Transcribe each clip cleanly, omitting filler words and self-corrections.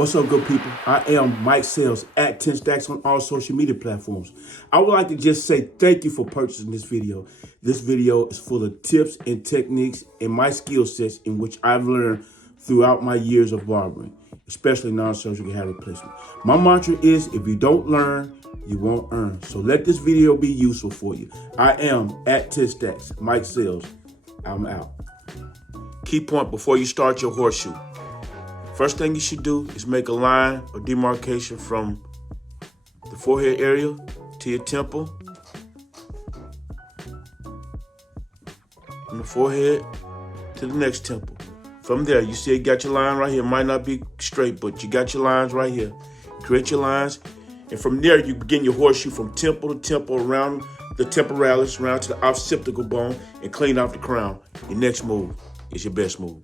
What's up, good people? I am Mike Sales at 10 Stacks on all social media platforms. I would like to just say thank you for purchasing this video. This video is full of tips and techniques and my skill sets in which I've learned throughout my years of barbering, especially non-surgical hair replacement. My mantra is, if you don't learn, you won't earn. So let this video be useful for you. I am at 10 Stacks, Mike Sales. I'm out. Key point before you start your horseshoe. First thing you should do is make a line or demarcation from the forehead area to your temple. From the forehead to the next temple. From there, you see you got your line right here. Might not be straight, but you got your lines right here. Create your lines. And from there, you begin your horseshoe from temple to temple around the temporalis, around to the occipital bone, and clean off the crown. Your next move is your best move.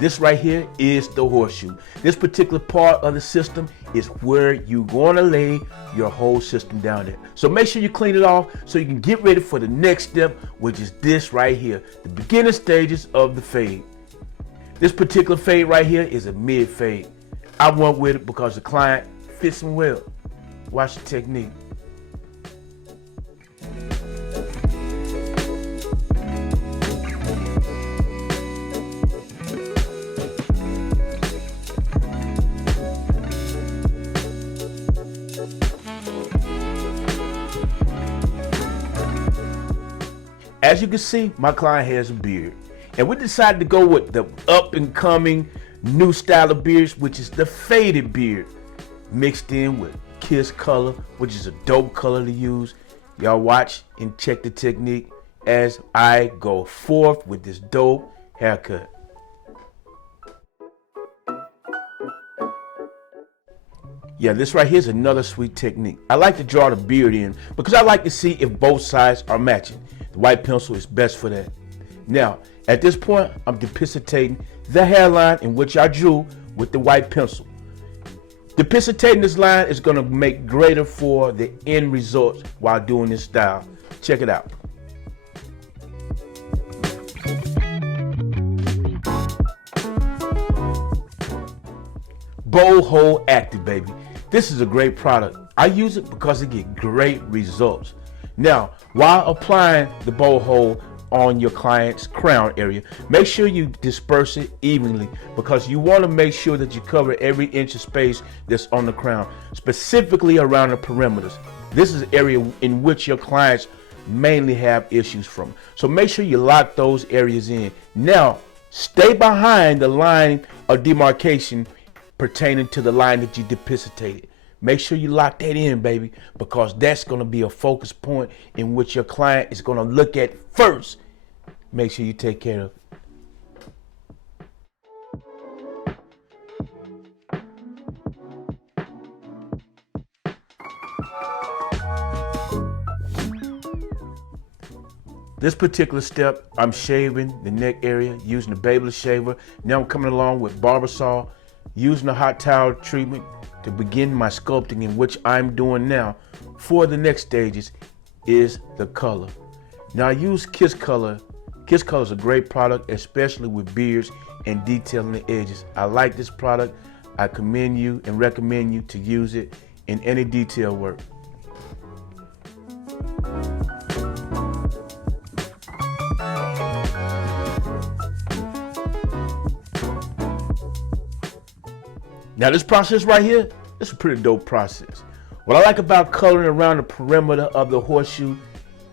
This right here is the horseshoe. This particular part of the system is where you're gonna lay your whole system down there. So make sure you clean it off so you can get ready for the next step, which is this right here, the beginning stages of the fade. This particular fade right here is a mid fade. I went with it because the client fits them well. Watch the technique. As you can see, my client has a beard. And we decided to go with the up and coming new style of beards, which is the faded beard, mixed in with Kiss color, which is a dope color to use. Y'all watch and check the technique as I go forth with this dope haircut. Yeah, this right here is another sweet technique. I like to draw the beard in because I like to see if both sides are matching. The white pencil is best for that. Now, at this point, I'm depicitating the hairline in which I drew with the white pencil. Depicitating this line is gonna make greater for the end results while doing this style. Check it out. Bowl Hole Active, baby. This is a great product. I use it because it gets great results. Now, while applying the bowl hole on your client's crown area, make sure you disperse it evenly because you want to make sure that you cover every inch of space that's on the crown, specifically around the perimeters. This is an area in which your clients mainly have issues from. So make sure you lock those areas in. Now, stay behind the line of demarcation pertaining to the line that you depicitated. Make sure you lock that in, baby, because that's going to be a focus point in which your client is going to look at first. Make sure you take care of it. This particular step, I'm shaving the neck area using the Babyliss shaver. Now I'm coming along with barber saw, using the hot towel treatment to begin my sculpting, in which I'm doing now for the next stages is the color. Now I use Kiss color. Kiss color is a great product, especially with beards and detailing the edges. I like this product. I commend you and recommend you to use it in any detail work. Now this process right here, it's a pretty dope process. What I like about coloring around the perimeter of the horseshoe,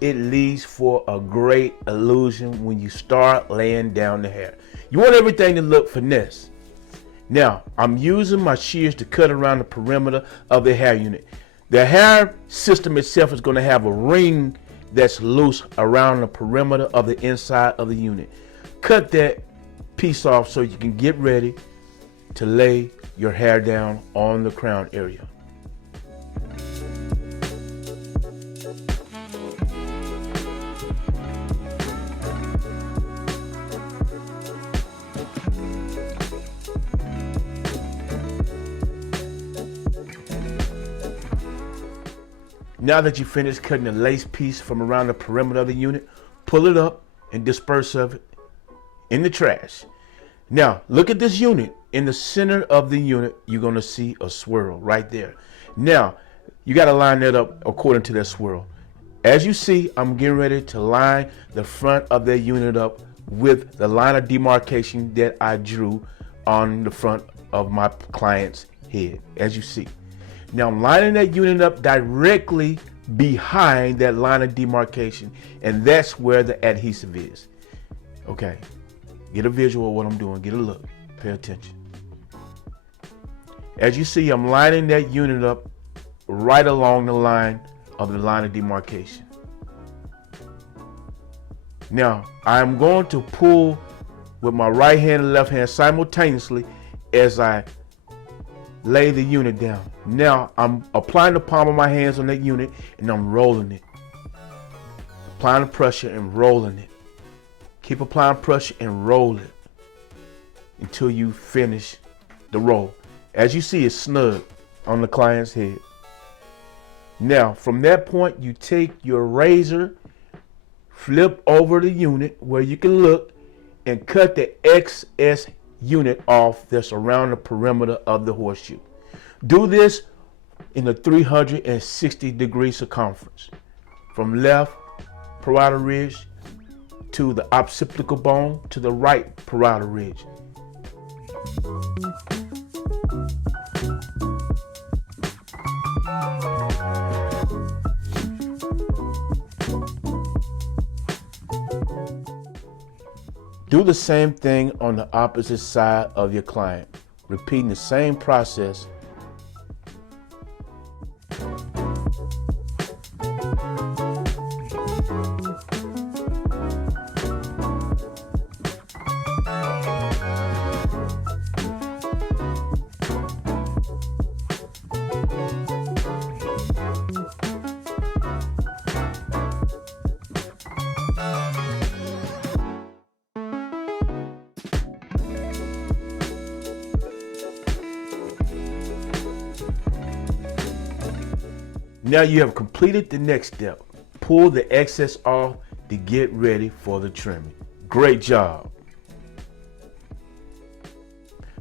it leads for a great illusion when you start laying down the hair. You want everything to look finesse. Now, I'm using my shears to cut around the perimeter of the hair unit. The hair system itself is going to have a ring that's loose around the perimeter of the inside of the unit. Cut that piece off so you can get ready to lay your hair down on the crown area. Now that you finished cutting the lace piece from around the perimeter of the unit, pull it up and disperse of it in the trash. Now, look at this unit. in the center of the unit, you're going to see a swirl right there. Now, you got to line that up according to that swirl. As you see, I'm getting ready to line the front of that unit up with the line of demarcation that I drew on the front of my client's head, as you see. Now I'm lining that unit up directly behind that line of demarcation, and that's where the adhesive is. Okay, get a visual of what I'm doing, get a look, pay attention. As you see, I'm lining that unit up right along the line of demarcation. Now, I'm going to pull with my right hand and left hand simultaneously as I lay the unit down. Now, I'm applying the palm of my hands on that unit and I'm rolling it. Applying the pressure and rolling it. Keep applying pressure and roll it until you finish the roll. As you see, it's snug on the client's head. Now, from that point, you take your razor, flip over the unit where you can look, and cut the excess unit off that's around the perimeter of the horseshoe. Do this in a 360-degree circumference, from left parietal ridge to the occipital bone to the right parietal ridge. Do the same thing on the opposite side of your client, repeating the same process. Now you have completed the next step. Pull the excess off to get ready for the trimming. Great job.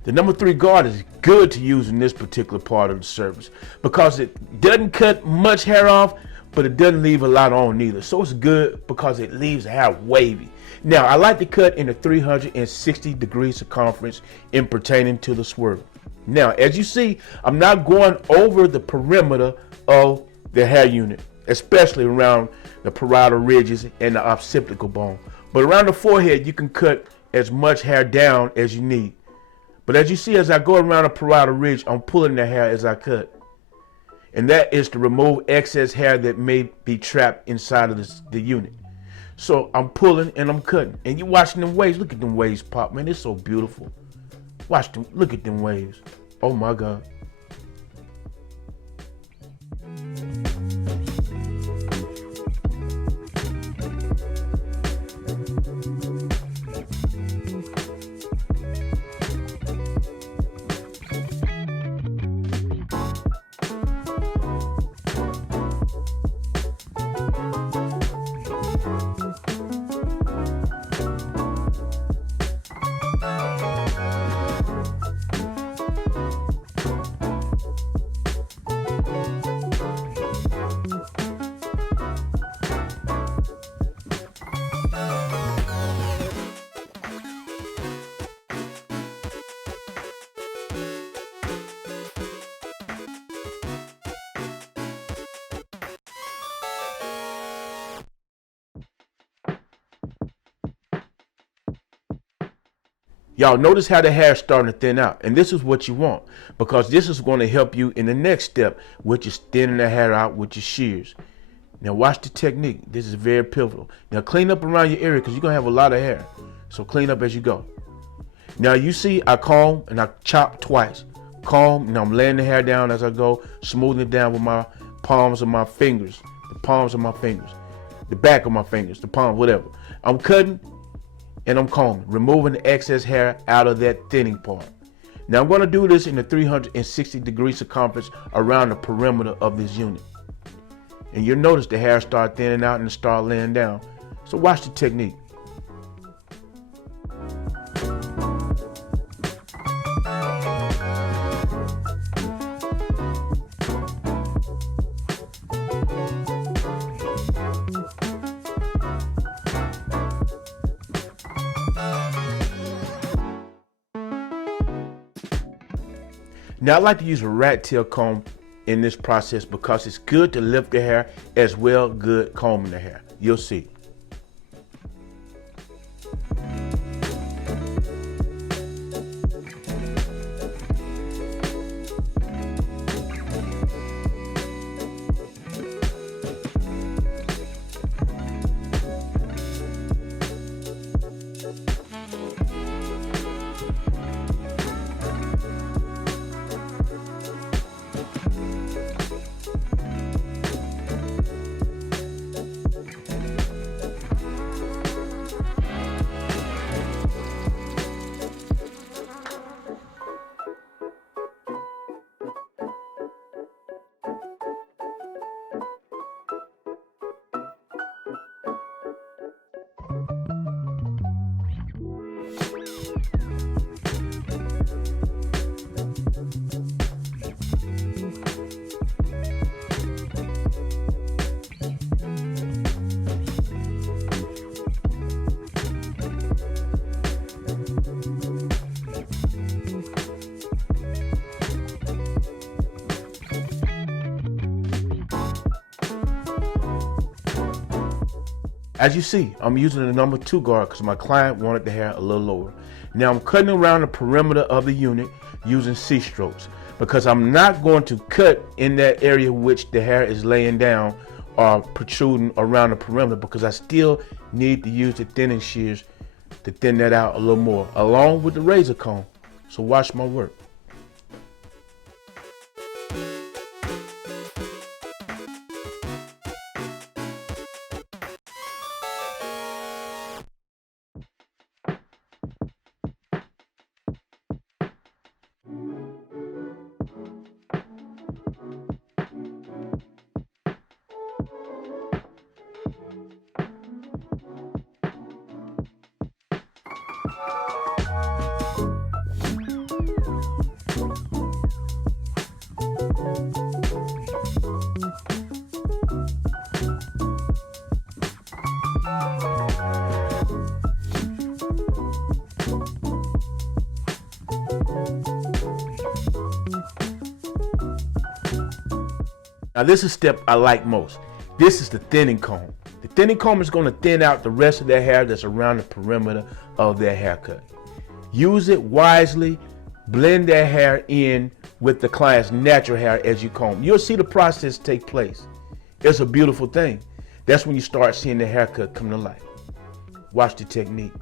The number 3 guard is good to use in this particular part of the service because it doesn't cut much hair off, but it doesn't leave a lot on either. So it's good because it leaves the hair wavy. Now I like to cut in a 360-degree circumference in pertaining to the swirl. Now, as you see, I'm not going over the perimeter of the hair unit, especially around the parietal ridges and the occipital bone. But around the forehead, you can cut as much hair down as you need. But as you see, as I go around the parietal ridge, I'm pulling the hair as I cut. And that is to remove excess hair that may be trapped inside of the unit. So I'm pulling and I'm cutting. And you're watching them waves. Look at them waves pop, man. It's so beautiful. Watch them. Look at them waves. Oh my God. Y'all notice how the hair is starting to thin out, and this is what you want because this is going to help you in the next step, which is thinning the hair out with your shears. Now watch the technique. This is very pivotal. Now clean up around your area because you're going to have a lot of hair. So clean up as you go. Now you see I comb and I chop twice. Comb, and I'm laying the hair down as I go, smoothing it down with my palms of my fingers, the palms of my fingers, the back of my fingers, the palm, whatever. I'm cutting and I'm combing, removing the excess hair out of that thinning part. Now I'm going to do this in a 360-degree circumference around the perimeter of this unit. And you'll notice the hair start thinning out and start laying down. So watch the technique. Now I like to use a rat tail comb in this process because it's good to lift the hair as well good combing the hair. You'll see. As you see, I'm using the number 2 guard because my client wanted the hair a little lower. Now I'm cutting around the perimeter of the unit using C-strokes because I'm not going to cut in that area which the hair is laying down or protruding around the perimeter, because I still need to use the thinning shears to thin that out a little more along with the razor comb. So watch my work. Now this is a step I like most. This is the thinning comb. The thinning comb is going to thin out the rest of their hair that's around the perimeter of their haircut. Use it wisely. Blend their hair in with the client's natural hair as you comb. You'll see the process take place. It's a beautiful thing. That's when you start seeing the haircut come to life. Watch the technique.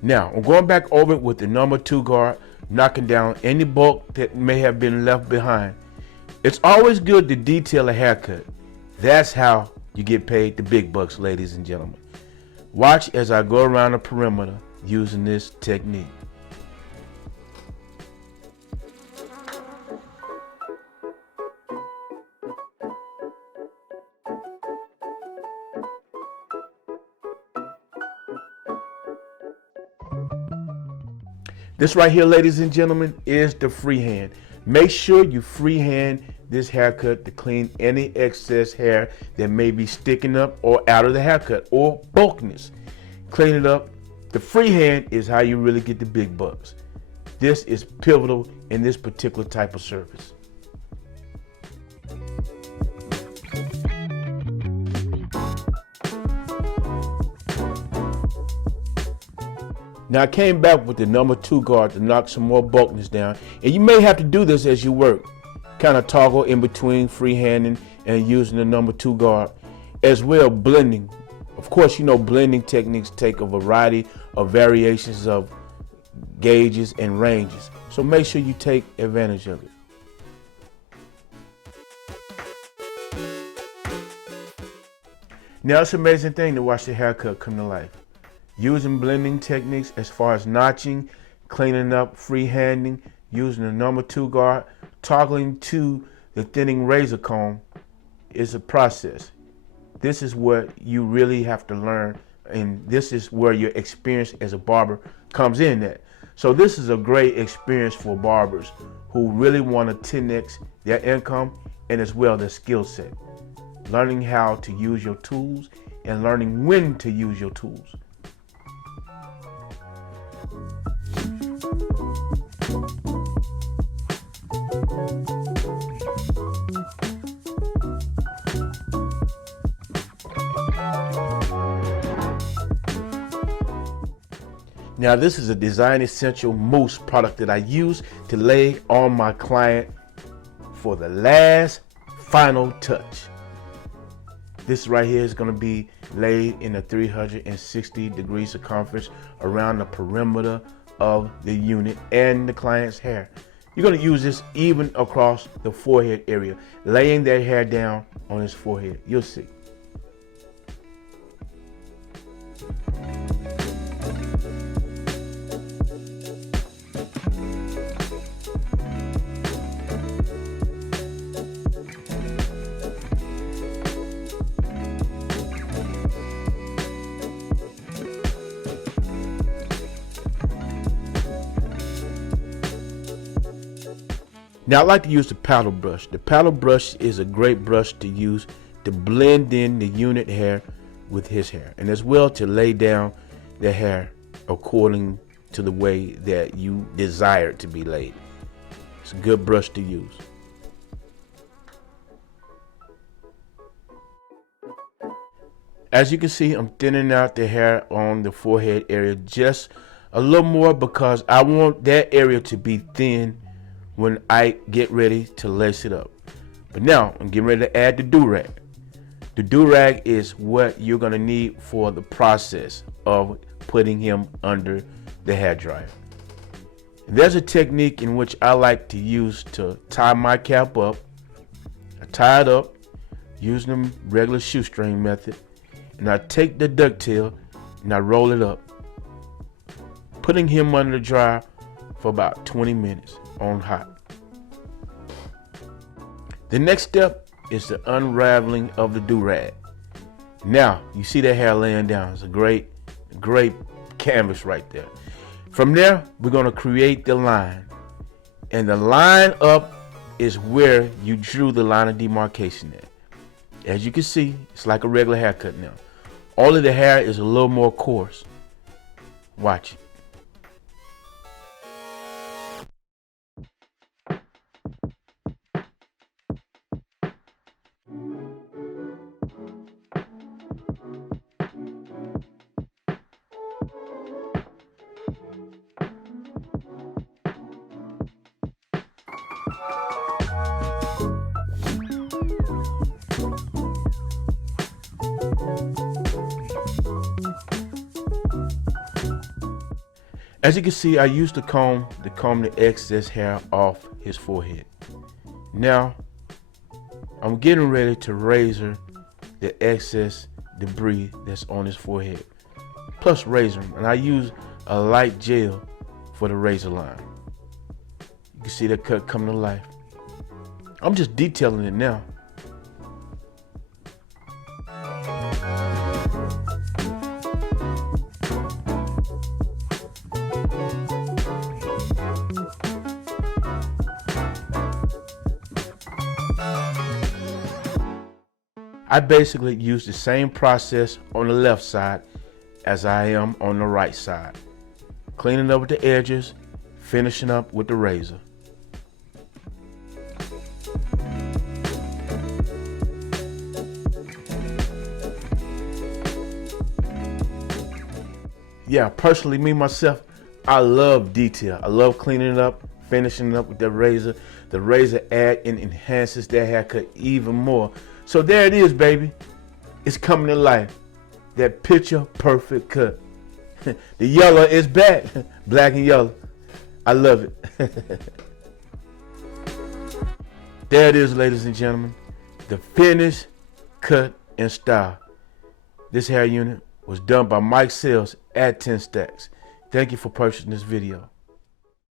Now, I'm going back over it with the number 2 guard, knocking down any bulk that may have been left behind. It's always good to detail a haircut. That's how you get paid the big bucks, ladies and gentlemen. Watch as I go around the perimeter using this technique. This right here, ladies and gentlemen, is the freehand. Make sure you freehand this haircut to clean any excess hair that may be sticking up or out of the haircut or bulkiness. Clean it up. The freehand is how you really get the big bucks. This is pivotal in this particular type of service. Now I came back with the number 2 guard to knock some more bulkiness down, and you may have to do this as you work. Kind of toggle in between freehanding and using the number 2 guard. As well, blending. Of course, you know blending techniques take a variety of variations of gauges and ranges, so make sure you take advantage of it. Now it's an amazing thing to watch the haircut come to life. Using blending techniques as far as notching, cleaning up, freehanding, using the number 2 guard, toggling to the thinning razor comb is a process. This is what you really have to learn, and this is where your experience as a barber comes in at. So this is a great experience for barbers who really want to 10x their income and as well their skill set. Learning how to use your tools and learning when to use your tools. Now this is a Design Essential mousse product that I use to lay on my client for the last final touch. This right here is going to be laid in a 360 degree circumference around the perimeter of the unit and the client's hair. You're going to use this even across the forehead area, laying their hair down on his forehead. You'll see. Now I like to use the paddle brush. The paddle brush is a great brush to use to blend in the unit hair with his hair, and as well to lay down the hair according to the way that you desire it to be laid. It's a good brush to use. As you can see, I'm thinning out the hair on the forehead area just a little more because I want that area to be thin when I get ready to lace it up. But now I'm getting ready to add the do-rag. The do-rag is what you're gonna need for the process of putting him under the hair dryer. There's a technique in which I like to use to tie my cap up. I tie it up using the regular shoestring method, and I take the ducktail and I roll it up, putting him under the dryer for about 20 minutes on hot. The next step is the unraveling of the do-rag. Now you see that hair laying down. It's a great canvas right there. From there, we're going to create the line, and the line up is where you drew the line of demarcation at. As you can see, it's like a regular haircut now. Only the hair is a little more coarse. Watch it. As you can see, I used the comb to comb the excess hair off his forehead. Now, I'm getting ready to razor the excess debris that's on his forehead, plus razor him. And I use a light gel for the razor line. You can see the cut come to life. I'm just detailing it now. I basically use the same process on the left side as I am on the right side. Cleaning up the edges, finishing up with the razor. Yeah, personally, me myself, I love detail. I love cleaning it up, finishing it up with the razor. The razor adds and enhances that haircut even more. So there it is, baby. It's coming to life. That picture perfect cut. The yellow is back. Black and yellow. I love it. There it is, ladies and gentlemen. The finished cut and style. This hair unit was done by Mike Sales at 10 Stacks. Thank you for purchasing this video.